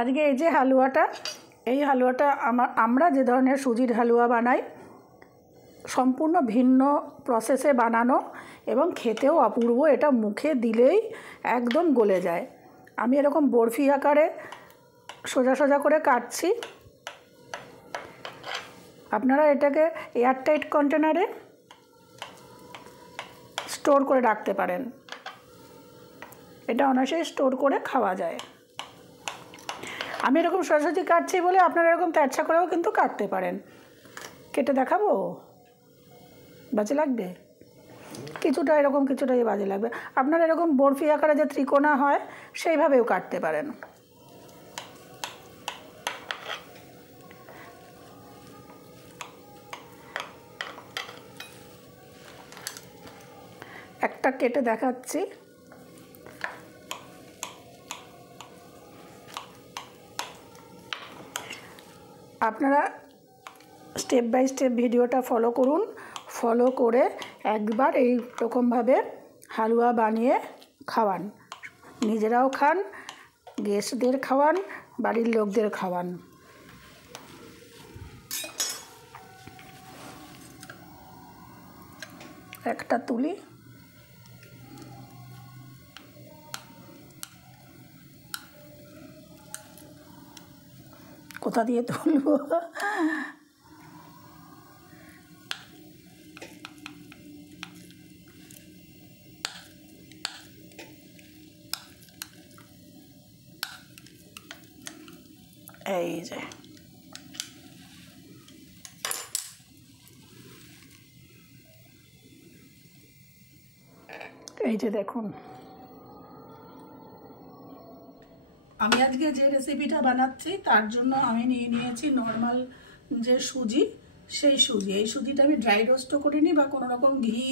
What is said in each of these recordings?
আজকে এই যে হালুয়াটা, এই হালুয়াটা আমরা যে ধরনের সুজির হালুয়া বানাই সম্পূর্ণ ভিন্ন প্রসেসে বানানো এবং খেতেও অপূর্ব। এটা মুখে দিলেই একদম গলে যায়। আমি এরকম বরফি আকারে সোজা সোজা করে কাটছি। আপনারা এটাকে এয়ারটাইট কন্টেনারে স্টোর করে রাখতে পারেন। এটা অনায়াসেই স্টোর করে খাওয়া যায়। আমি এরকম সোজাসুজি কাটছি বলে আপনারা এরকম তেরছা করেও কিন্তু কাটতে পারেন। কেটে দেখাবো? বাজে লাগবে কিছুটা, এরকম কিছুটাই বাজে লাগবে। আপনারা এরকম বরফি আকারে যে ত্রিকোণা হয় সেইভাবেও কাটতে পারেন। একটা কেটে দেখাচ্ছি। আপনারা স্টেপ বাই স্টেপ ভিডিওটা ফলো করুন। ফলো করে একবার এই রকমভাবে হালুয়া বানিয়ে খাওয়ান। নিজেরাও খান, গেস্টদের খাওয়ান, বাড়ির লোকদের খাওয়ান। একটা তুলি। কোথা দিয়ে তুলব? এই যে দেখুন, আমি আজকে যে রেসিপিটা বানাচ্ছি তার জন্য আমি নিয়ে নিয়েছি নর্মাল যে সুজি, সেই সুজি। এই সুজিটা আমি ড্রাই রোস্টও করিনি বা কোনো রকম ঘি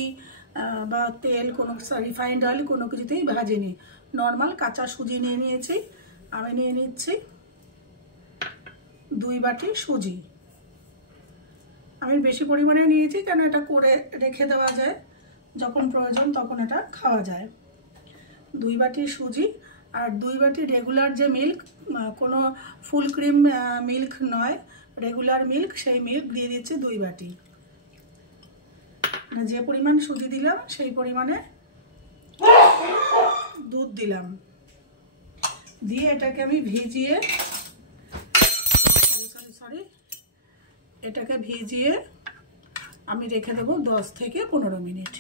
বা তেল, কোনো রিফাইন্ড অয়েল কোনো কিছুতেই ভাজিনি। নর্মাল কাঁচা সুজি নিয়ে নিয়েছি। আমি নিয়ে নিচ্ছি 2 বাটি সুজি। আমি বেশি পরিমাণে নিয়েছি কেন এটা করে রেখে দেওয়া যায়, যখন প্রয়োজন তখন এটা খাওয়া যায়। 2 বাটি সুজি আর 2 বাটি রেগুলার যে মিল্ক, কোনো ফুল ক্রিম মিল্ক নয়, রেগুলার মিল্ক, সেই মিল্ক দিয়ে দিচ্ছি 2 বাটি। যে পরিমাণ সুজি দিলাম সেই পরিমাণে দুধ দিলাম। দিয়ে এটাকে আমি ভিজিয়ে এটাকে ভিজিয়ে আমি রেখে দেবো 10 থেকে 15 মিনিট।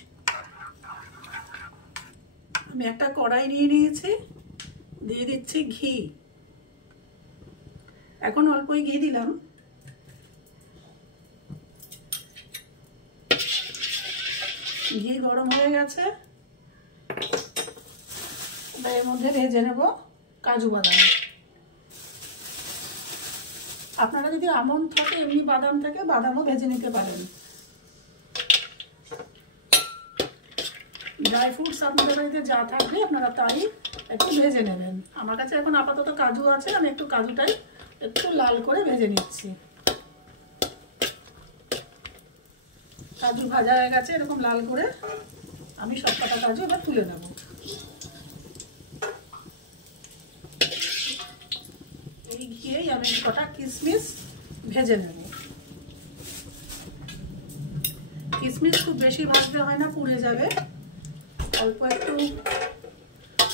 আমি একটা কড়াই নিয়ে নিয়েছি, দিয়ে দিচ্ছি ঘি। এখন অল্পই ঘি দিলাম। ঘি গরম হয়ে গেছে, এর মধ্যে ভেজে নেব কাজু বাদাম। আপনারা যদি আমন্ড থাকে, এমনি বাদাম থাকে, বাদামও ভেজে নিতে পারেন। ড্রাই ফ্রুটস আপনাদের বাড়িতে যা থাকবে আপনারা তাই একটু ভেজে নেবেন। আমার কাছে এখন আপাতত কাজু আছে, আমি একটু কাজুটাই একটু লাল করে ভেজে নিচ্ছি। কাজু ভাজা হয়ে গেছে এরকম লাল করে। আমি সব কটা কাজু এবার তুলে নেব। এই ঘিয়েই আমি কটা কিশমিশ ভেজে নেব। কিশমিশ খুব বেশি ভাজতে হয় না, পুড়ে যাবে। অল্প একটু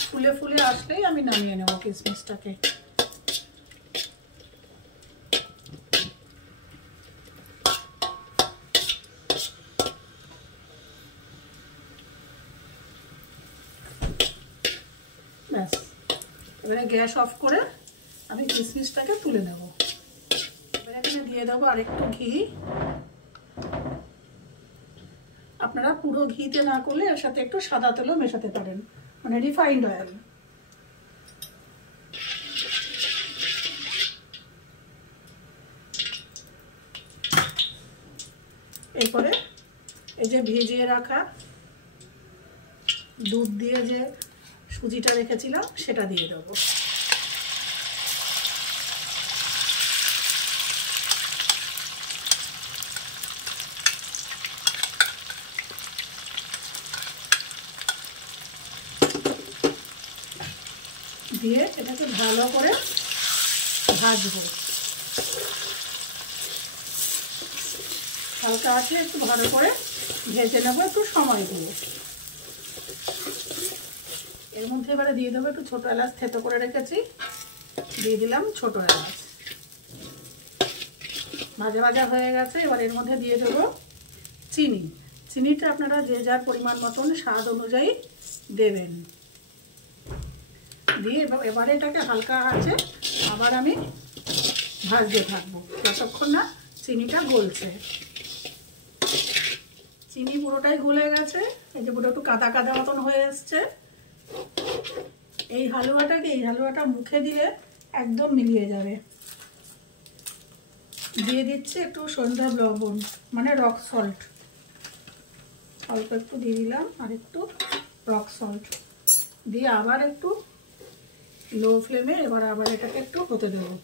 ফুলে ফুলে আসলেই আমি নামিয়ে নেব কিশমিশটাকে। ব্যাস, এবারে গ্যাস অফ করে আমি কিশমিশটাকে তুলে নেব। এবারে এখানে দিয়ে দেবো আরেকটু ঘি। আপনারা পুরো ঘিতে না করলে এর সাথে একটু সাদা তেলও মেশাতে পারেন, মানে রিফাইন্ড অয়েল। এরপরে এই যে ভিজিয়ে রাখা দুধ দিয়ে যে সুজিটা রেখেছিলাম সেটা দিয়ে দেবো। দিয়ে এটাকে ভালো করে ভাজবো। হালকা আছে একটু ভালো করে ভেজে নেবো, একটু সময় দেবো। এর মধ্যে এবারে দিয়ে দেবো একটু ছোটো এলাচ থেতো করে রেখেছি, দিয়ে দিলাম ছোটো এলাচ। ভাজা ভাজা হয়ে গেছে, এবার এর মধ্যে দিয়ে দেবো চিনি। চিনিটা আপনারা যে যার পরিমাণ মতন স্বাদ অনুযায়ী দেবেন। দিয়ে এবারে এটাকে হালকা আছে আবার আমি ভাজতে থাকবো যতক্ষণ না চিনিটা গলছে। চিনি পুরোটাই গলে গেছে, এই যে পুরো একটু কাদা কাদা মতন হয়ে এসছে। এই হালুয়াটা মুখে দিলে একদম মিলিয়ে যাবে। দিয়ে দিচ্ছি একটু সন্ধ্যা লবণ, মানে রক সল্ট, অল্প একটু দিয়ে দিলাম, আর একটু রক সল্ট দিয়ে আবার একটু লো ফ্লেমে এবার আবার এটাকে একটু হতে দেবো।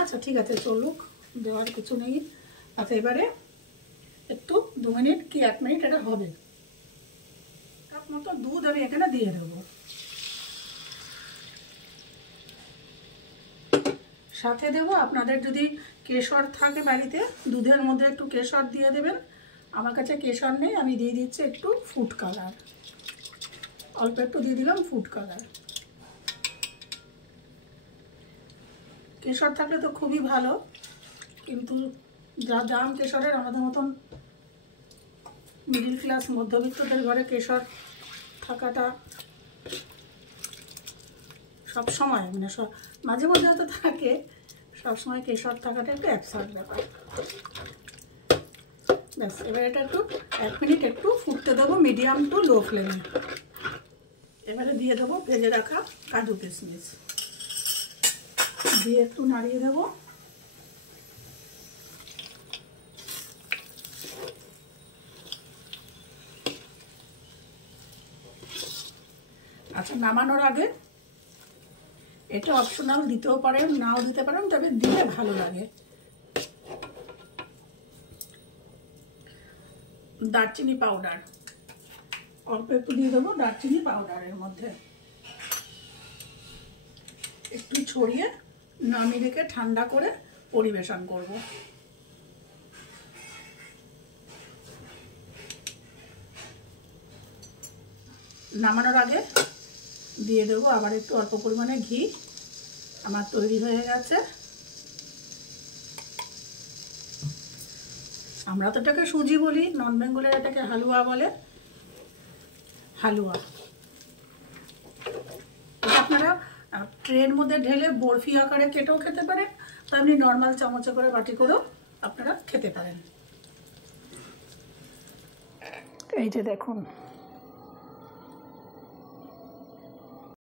আচ্ছা ঠিক আছে, চলুক, দেওয়ার কিছু নেই। আচ্ছা এবারে একটু 2 মিনিট কি 1 মিনিট এটা হবে। কাপ মতো দুধ আমি এখানে দিয়ে দেবো। সাথে দেবো আপনাদের যদি কেশর থাকে বাড়িতে, দুধের মধ্যে একটু কেশর দিয়ে দেবেন। আমার কাছে কেশর নেই, আমি দিয়ে দিচ্ছি একটু ফুড কালার, অল্প একটু দিয়ে দিলাম ফুড কালার। কেশর থাকলে তো খুবই ভালো, কিন্তু যা দাম কেশরের, আমাদের মতন মিডিল ক্লাস মধ্যবিত্তদের ঘরে কেশর থাকাটা সব সময়, মানে মাঝে মধ্যে হয়তো থাকে, সবসময় কেশর থাকাটা একটু অ্যাবসার্ড ব্যাপার। ব্যাস, এবার এটা একটু 1 মিনিট একটু ফুটতে দেবো মিডিয়াম টু লো ফ্লেমে। এবারে দিয়ে দেবো ভেজে রাখা কাজু কিশমিশ, দিয়ে একটু নাড়িয়ে দেবো। আচ্ছা, নামানোর আগে এটা অপশনাল, দিতেও পারেন নাও দিতে পারেন, তবে দিলে ভালো লাগে। দারচিনি পাউডার অল্প একটু দিয়ে দেবো, দারচিনি পাউডারের মধ্যে একটু ছড়িয়ে নামিয়ে রেখে ঠান্ডা করে পরিবেশন করব। নামানোর আগে দিয়ে দেবো আবার একটু অল্প পরিমাণে ঘি। আমার তৈরি হয়ে গেছে। আমরা তো এটাকে সুজি বলি, নন বেঙ্গলের এটাকে হালুয়া বলে। হালুয়া এটা আপনারা ট্রের মধ্যে ঢেলে বরফি আকারে কেটেও খেতে পারেন, তো আপনি নর্মাল চামচে করে বাটি করেও আপনারা খেতে পারেন। এই যে দেখুন।